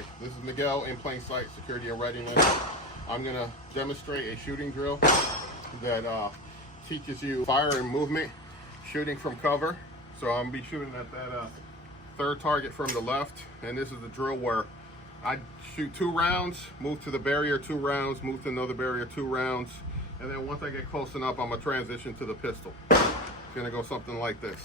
Alright, this is Miguel in plain sight, security and readiness. I'm going to demonstrate a shooting drill that teaches you fire and movement, shooting from cover. So I'm going to be shooting at that third target from the left, and this is the drill where I shoot 2 rounds, move to the barrier 2 rounds, move to another barrier 2 rounds, and then once I get close enough, I'm going to transition to the pistol. It's going to go something like this.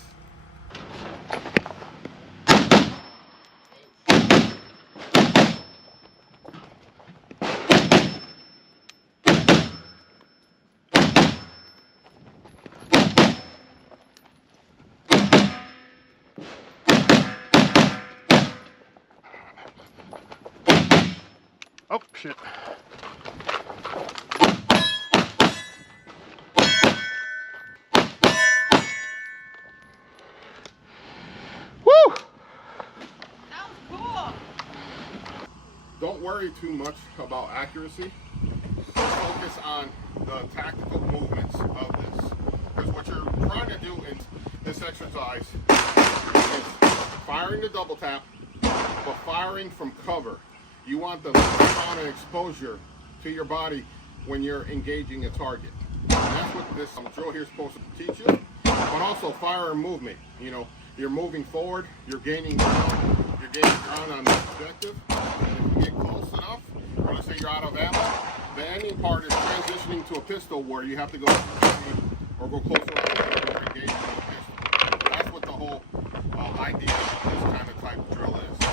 Oh, shit. Woo! That was cool. Don't worry too much about accuracy. Focus on the tactical movements of this. Because what you're trying to do in this exercise is firing the double tap, but firing from cover. You want the amount of exposure to your body when you're engaging a target. And that's what this drill here is supposed to teach you. But also fire and movement. You know, you're moving forward, you're gaining ground, on the objective. And if you get close enough, or let's say you're out of ammo, the ending part is transitioning to a pistol where you have to go or go closer or engage with a pistol. That's what the whole idea of this kind of type of drill is.